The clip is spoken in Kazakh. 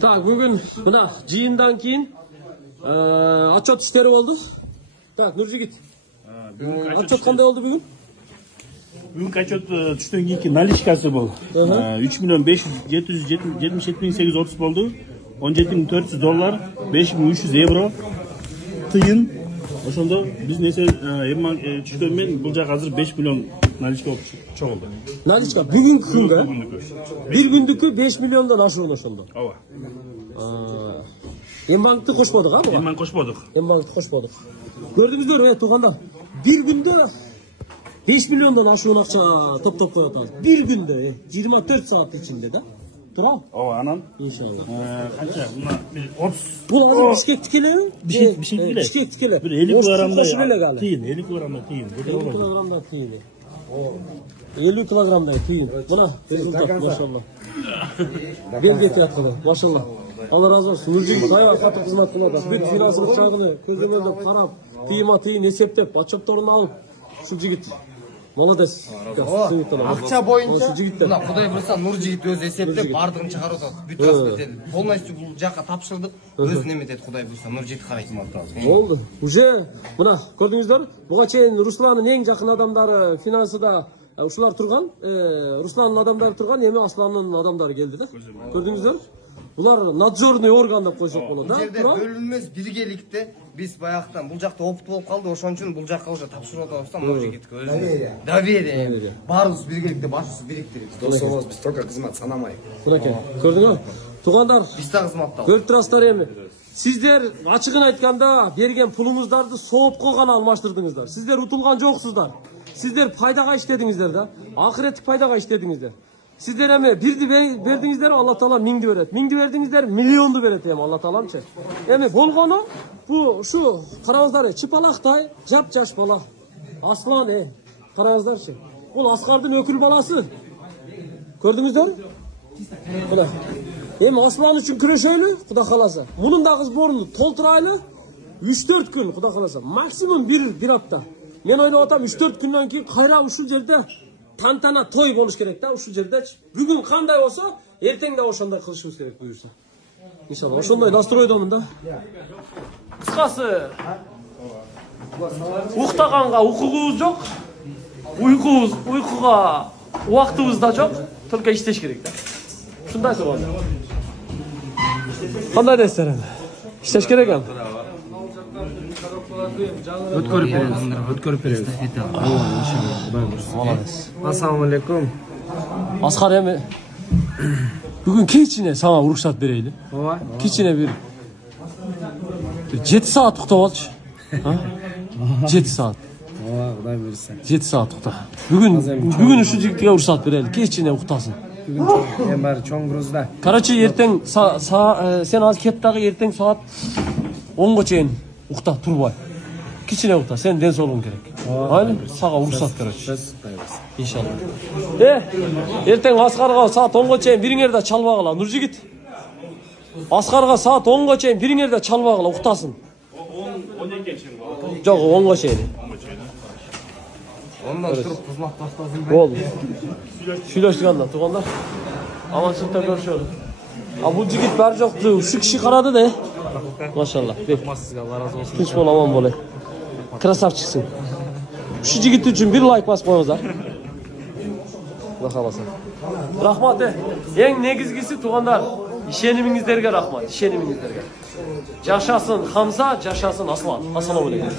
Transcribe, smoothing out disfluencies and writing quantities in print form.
Так, бүгін мына жиындан кейін отчет істері болды. Так, Нұржігіт. Отчет қандай болды бүгін? Бүгін отчет түштен кейін наличкасы болды. 3 миллион 577 bin 830 болды. 17.400 доллар, 5.300 евро, тыйын. Ошондо биз несе түштөн мен бул жак азыр 5 миллион наличка болуп чогулду. Наличка бүгүнкү күнгө? Бир күндүкү 5 миллиондон ашуун ошондо. Ооба. Эмбанкты кошподук, а? Эмбанк кошподук. Эмбанкты кошподук. Көрдүңүздөр, туугандар. Бир күндө 5 миллиондон ашуун акча топтоп коюп атабыз. Бир күндө 24 саат ичинде да. Тура? Ооба, анан. Иншалла. Канча? Мына 30. Бул азыр Бишкек тикелеби? Бишкек тикеле. Бир 50 килограммда тыйын, 50 килограммда тыйын. 50 килограмда тыйын. 50 килограмда тыйын. Мына результат, машалла. Белгетип аткан, машалла. Allah razı olsun. Nurjigit аябай катуу кызмат кылып атат. Бүт финансылык жагыны көзөмөлдөп карап, тыйын эсептеп, отчетторун алып, ушул жигит молодец. Акча боюнча мына Кудай буйрса Нуржигит өзү эсептеп бардыгын чыгарып атат. Бүт распредель. Полностью бул жакка тапшырдык. Өзү неметет Кудай буйрса Нуржигит карайт. Болду. Уже мына көрдүңүздөр, буга чейин Русландын эң жакын адамдары финансыда ушулар турган, Русландын адамдары турган, эми Асландын адамдары келди да. Көрдүңүздөр? Булар надзорный орган деп койсок болот да. Бул жерде бөлүнмөс биргеликте биз баяктан бул жакта опыт болуп калды, ошон үчүн бул жакка уже тапшырып атабыз да Нуржигитке өзү. Доверие. Баарыбыз биргеликте башыбызды бириктирип. Досуңуз биз только кызмат санамайбыз. Мынакей, көрдүңүзбү? Туугандар, биз да кызматтабыз. Көрүп турасыздар эми. Сиздер ачыгын айтканда берген пулуңуздарды соопко гана алмаштырдыңыздар. Сиздер утулган жоксуздар. Сиздер пайдага иштедиңиздер да. Акыреттик пайдага иштедиңиздер. Сиздер эми бирди бердиңиздер, Алла Таала миңди берет. Миңди бердиңиздер, миллионду берет эми Алла Таалачы. Эми болгону бу ушу караңыздар, чыпалактай жап-жаш бала. Аслан, караңыздарчы. Бул Аскардын өкүл баласы. Көрдүңүздөр? Мына. Эми Аслан үчүн күрөшөлү, Кудай кааласа. Мунун дагы сборун толтурайлы. 3-4 күн, Кудай кааласа. Максимум бир апта. Мен ойлоп атам 3-4 күндөн кийин кайра ушул жерде тантана той болуш керек да, ушул жерде. Бүгүн кандай болсо, эртең да ошондой кылышыбыз керек буюрса. Иншалла, ошондой настройдомун да. Кыскасы, уктаганга укугубуз жок, уйкуга убактыбыз да жок, только иштеш керек да. Ушундай болгон. Кандай дейсиздер? Иштеш керек эми. Өткөрүп беребиз. Иншалла, Кудай буйрса. Ассаламу алейкум. Аскар эми бүгүн кечине сага уруксат берейли. Ооба. Кечине бир 7 саат уктап алчы. 7 саат. Ооба, Кудай буйрса. 7 саат ukta. Бүгүн ушул жигитке уруксат берели, кечине уктасын. Бүгүн эми баары чоң грузда. Короче, эртең сен азыр кет дагы эртең саат 10го чейин укта турбай. Кичине укта, сен ден соолугуң керек. Айыл, сага уруксат короче. Иншалла. Эртең Аскарга саат 10го чейин бириңер да чалбагыла, Нуржигит. Аскарга саат 10го чейин бириңер да чалбагыла, уктасын. 12 чейин. Жок, 10го чейин. Ondan turup kızmak başlasın. Болду. Сүйлөштүк анда, туугандар. Аманчылыкта көрүшөлү. А бул жигит бар жокту, ушу киши карады да. Машалла. Сизге Алла разы болсун. Тынч бол, аман бол. Красавчиксиң. Ушу жигит үчүн бир лайк басып коюңуздар. Кудай кааласа. Рахмат. Эң негизгиси туугандар, ишенимиңиздерге рахмат, ишенимиңиздерге. Жашасын Хамза, жашасын Аслан. Ассаламу алейкум.